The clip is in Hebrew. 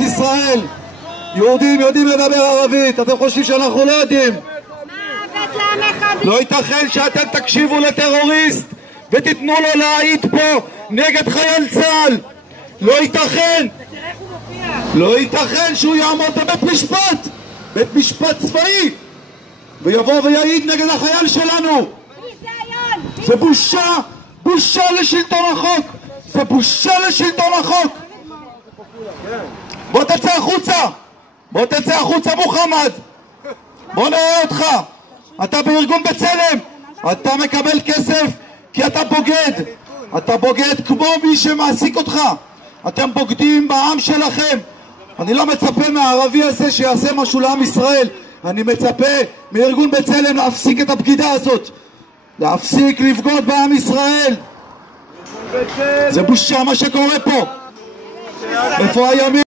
ישראל. יהודים יודעים לדבר ערבית, אתם חושבים שאנחנו לא יודעים? לא ייתכן שאתם תקשיבו לטרוריסט ותיתנו לו להעיד פה נגד חייל צה"ל. לא ייתכן. לא ייתכן שהוא יעמוד בבית משפט, בית משפט צבאי, ויבוא ויעיד נגד החייל שלנו. זה בושה, בושה לשלטון החוק. זה בושה לשלטון החוק. בוא תצא החוצה, בוא תצא החוצה מוחמד, בוא נראה אותך. אתה בארגון בצלם, אתה מקבל כסף כי אתה בוגד. אתה בוגד כמו מי שמעסיק אותך. אתם בוגדים בעם שלכם. אני לא מצפה מהערבי הזה שיעשה משהו לעם ישראל. אני מצפה מארגון בצלם להפסיק את הבגידה הזאת, להפסיק לבגוד בעם ישראל. זה בושה מה שקורה פה. איפה הימין?